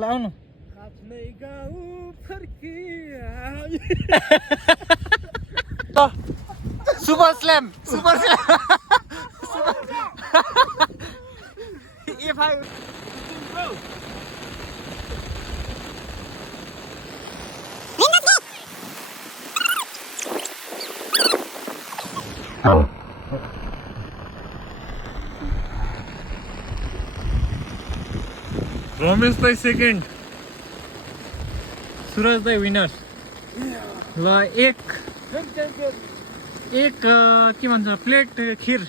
लाउनु आफ्नै गाउँ फर्की सुपर स्ल्याम रमेश दाई सेकेन्ड सुरज दाई विनर ल एक के भन्छ प्लेट खिर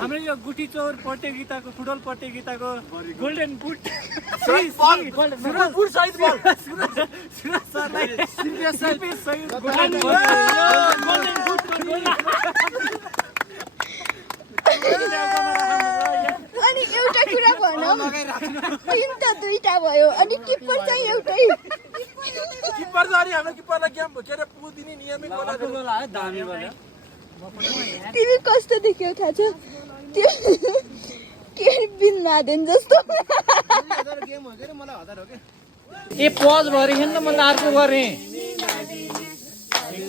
हाम्रो यो गुठी चौर प्रतियोगिताको फुटबल प्रतियोगिताको गोल्डन बुट सुरज सरलाई अनि एउटा कुरा भनौँ टिम त दुईटा भयो अनि किपर चाहिँ एउटै किपर त अनि हाम्रो किपरलाई गेम के अरे पुदिने नियमित बनाएको दामी भन्यो तिमी कस्तो देख्यौ थाहा छ त्यो के बिन लादेन जस्तो गेम हो के मलाई 1000 हो के ए पज भरे खेल्न मैले अर्को गरेँ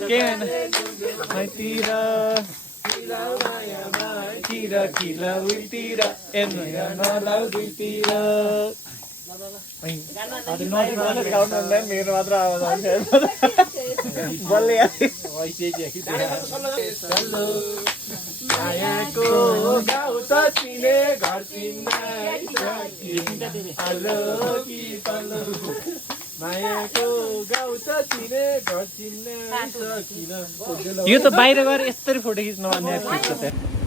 के हैन माइतिर किरा किरा उतिर हेर्नु नलाउ दुईतिर मेरो मात्र आवाज आउँछ बल्ले मायाको गाउँ त चिने घर मायाको गाउँ त चिने घर चिन्न यो त बाहिर गएर यस्तरी फोटो खिच्नु भन्ने